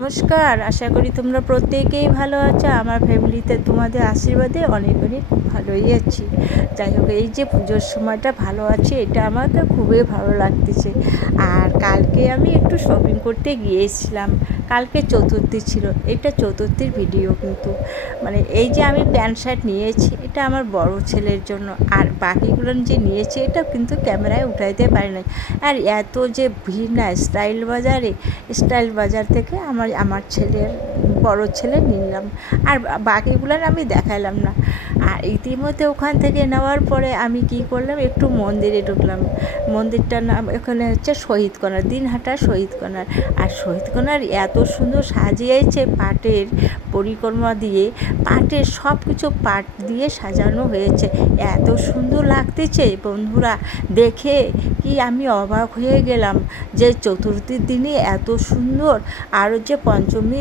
নমস্কার, আশা করি তোমরা প্রত্যেকেই ভালো আছো। আমার ফ্যামিলিতে তোমাদের আশীর্বাদে অনেক অনেক ভালোই আছি। যাই হোক, এই যে পুজোর সময়টা ভালো আছে, এটা আমাকে খুবই ভালো লাগতেছে। আর কালকে আমি একটু শপিং করতে গিয়েছিলাম। কালকে চতুর্থী ছিল, এটা চতুর্থীর ভিডিও কিন্তু। মানে এই যে আমি প্যান্ট শার্ট নিয়েছি, এটা আমার বড় ছেলের জন্য। আর বাকিগুলো যে নিয়েছি, এটা কিন্তু ক্যামেরায় উঠাইতে পারি না। আর এত যে ভিড় না স্টাইল বাজার থেকে আমার ছেলের বড় ছেলে নিলাম। আর বাকিগুলোর আমি দেখালাম না। আর ইতিমধ্যে ওখান থেকে নেওয়ার পরে আমি কি করলাম, একটু মন্দিরে ঢুকলাম। মন্দিরটার নাম এখানে হচ্ছে শহীদ কর্নার, দিনহাটা শহীদ কর্নার। আর শহীদ কর্নার এত সুন্দর সাজিয়েছে পাটের পরিক্রমা দিয়ে, পাটের সব কিছু পাট দিয়ে সাজানো হয়েছে। এত সুন্দর লাগতেছে বন্ধুরা, দেখে কি আমি অবাক হয়ে গেলাম যে চতুর্থীর দিনে এত সুন্দর। আরও যে পঞ্চমী,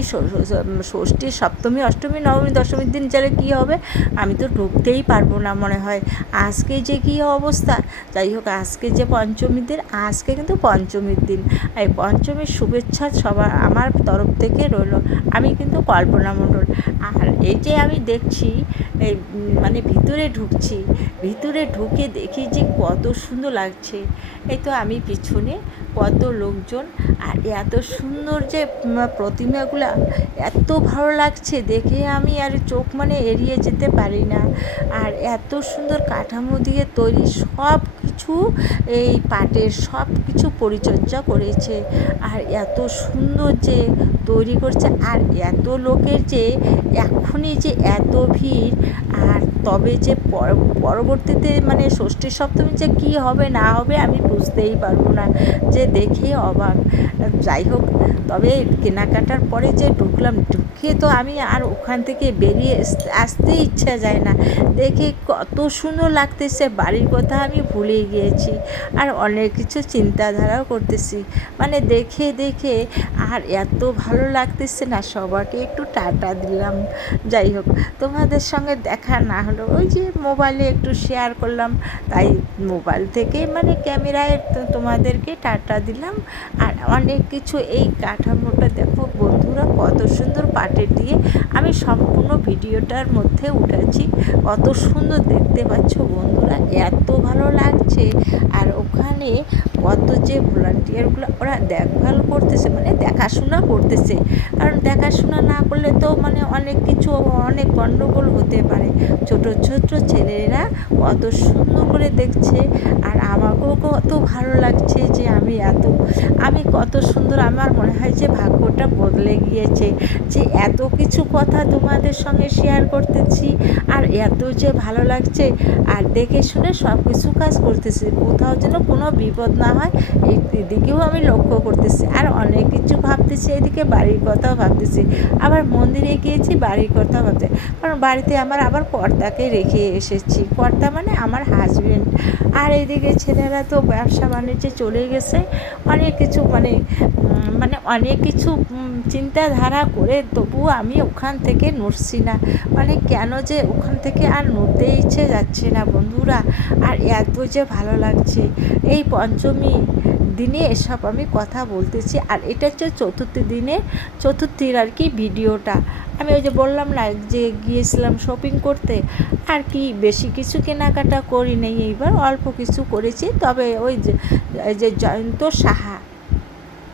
ষষ্ঠী, সপ্তমী, অষ্টমী, নবমী, দশমীর দিন গেলে কী হবে, আমি তো ঢুকতেই পারবো না মনে হয়। আজকে যে কী অবস্থা। যাই হোক, আজকে যে পঞ্চমীর দিন, আজকে কিন্তু পঞ্চমীর দিন। এই পঞ্চমীর শুভেচ্ছা সবার আমার তরফ থেকে রইল। আমি কিন্তু কল্পনা মণ্ডল। আর এই যে আমি দেখছি, এই মানে ভিতরে ঢুকছি, ভিতরে ঢুকে দেখি যে কত সুন্দর লাগছে। এই তো আমি পিছনে কত লোকজন, আর এত সুন্দর যে প্রতিমাগুলো, এত ভালো লাগছে দেখে, আমি আর চোখ এড়িয়ে যেতে পারি না। আর এত সুন্দর কাঠামো দিয়ে তৈরি সব কিছু, এই পাটের সব কিছু পরিচর্যা করেছে। আর এত সুন্দর যে তৈরি করছে, আর এত লোকের যে এখনই যে এত ভিড়। আর তবে যে পরবর্তীতে ষষ্ঠী সপ্তমী যে কী হবে না হবে আমি বুঝতেই পারবো না, যে দেখে অবাক। যাই হোক, তবে কেনাকাটার পরে যে ঢুকে তো আমি আর ওখান থেকে বেরিয়ে আসতে ইচ্ছা যায় না। দেখে কত সুন্দর লাগতেছে, বাড়ির কথা আমি ভুলেই গিয়েছি। আর অনেক কিছু চিন্তাধারাও করতেছি, দেখে দেখে আর এত ভালো লাগতেছে না, সবাইকে একটু টাটা দিলাম। যাই হোক, তোমাদের সঙ্গে দেখা না হলো, ওই যে মোবাইলে একটু শেয়ার করলাম, তাই মোবাইল থেকে ক্যামেরায় তোমাদেরকে টাটা দিলাম। আর অনেক কিছু, এই কাঠামোটা দেখো বন্ধুরা, কত সুন্দর পাটের দিয়ে আমি সম্পূর্ণ ভিডিওটার মধ্যে উঠেছি। কত সুন্দর দেখতে পাচ্ছ বন্ধুরা, এত ভালো লাগছে। আর ওখানে কত যে ভলান্টিয়ারগুলো, ওরা দেখভাল করতেছে, দেখাশোনা করতেছে। কারণ দেখাশোনা না করলে তো অনেক কিছু, অনেক গণ্ডগোল হতে পারে। ছোট ছোট ছেলেরা কত সুন্দর করে দেখছে। আর আমাকেও কত ভালো লাগছে যে আমি কত সুন্দর, আমার মনে হয় যে ভাগ্যটা বদলে গিয়েছে, যে এত কিছু কথা তোমাদের সঙ্গে শেয়ার করতেছি। আর এত যে ভালো লাগছে, আর দেখে শুনে সব কিছু কাজ করতেছি, কোথাও যেন কোনো বিপদ না হয় এদিকেও আমি লক্ষ্য করতেছি। আর অনেক কিছু ভাবতেছি, এদিকে বাড়ির কথাও ভাবতেছি, আবার মন্দিরে গিয়েছি, বাড়ির কথা ভাবতে। কারণ বাড়িতে আমার আবার কর্তাকে রেখে এসেছি, কর্তা আমার হাজবেন্ড। আর এদিকে ছেলেরা তো ব্যবসা বাণিজ্যে চলে গেছে। অনেক কিছু অনেক কিছু চিন্তাধারা করে, তবুও আমি ওখান থেকে নড়ছি না। কেন যে ওখান থেকে আর নড়তে ইচ্ছে যাচ্ছে না বন্ধুরা। আর এত যে ভালো লাগছে, এই পঞ্চমী দিনে এসব আমি কথা বলতেছি। আর এটা হচ্ছে চতুর্থীর আর কি ভিডিওটা। আমি ওই যে বললাম না, যে গিয়েছিলাম শপিং করতে, আর কি বেশি কিছু কেনাকাটা করি নেই, এইবার অল্প কিছু করেছি। তবে ওই যে জয়ন্ত সাহা,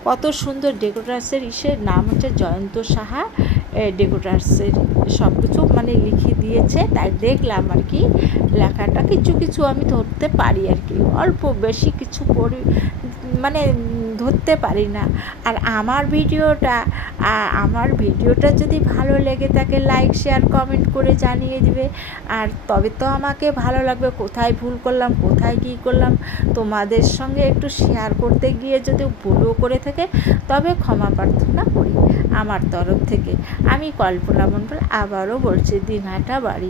কত সুন্দর ডেকোরেটরসের নাম হচ্ছে জয়ন্ত সাহা ডেকোরেটরসের, সব কিছু লিখে দিয়েছে। তাই দেখলাম আর কি, লেখাটা কিছু কিছু আমি ধরতে পারি আর কি, অল্প বেশি কিছু পড়ি ধরতে পারি না। আর আমার ভিডিওটা যদি ভালো লেগে থাকে, লাইক শেয়ার কমেন্ট করে জানিয়ে দিবে। আর তবে তো আমাকে ভালো লাগবে, কোথায় ভুল করলাম, কোথায় কী করলাম, তোমাদের সঙ্গে একটু শেয়ার করতে গিয়ে যদি ভুলও করে থাকে, তবে ক্ষমা প্রার্থনা করি আমার তরফ থেকে। আমি কল্পনা মণ্ডল, আবারও বলছি, দিনহাটা বাড়ি।